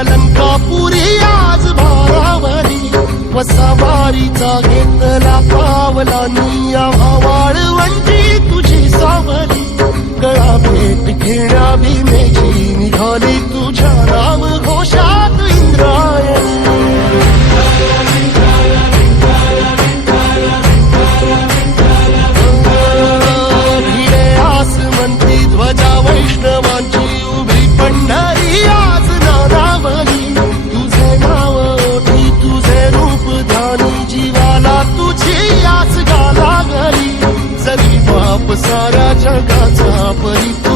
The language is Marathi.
अलंकापुरी आज भारावरी वसावारीचा घेतला पावला निया वाळवंटी तुझी सावली गळा भेट घेण्या भीमेची निघाली तुझ्या नाम घोषात इंद्रायणी भिडे आसमंती ध्वजा वैष्णवांची उभी पंढरी आज तुझे नाव ओठी तुझे रूप ध्यानी जीवाला तुझी आस गाला घरी जरी बाप साऱ्या जगाचा परी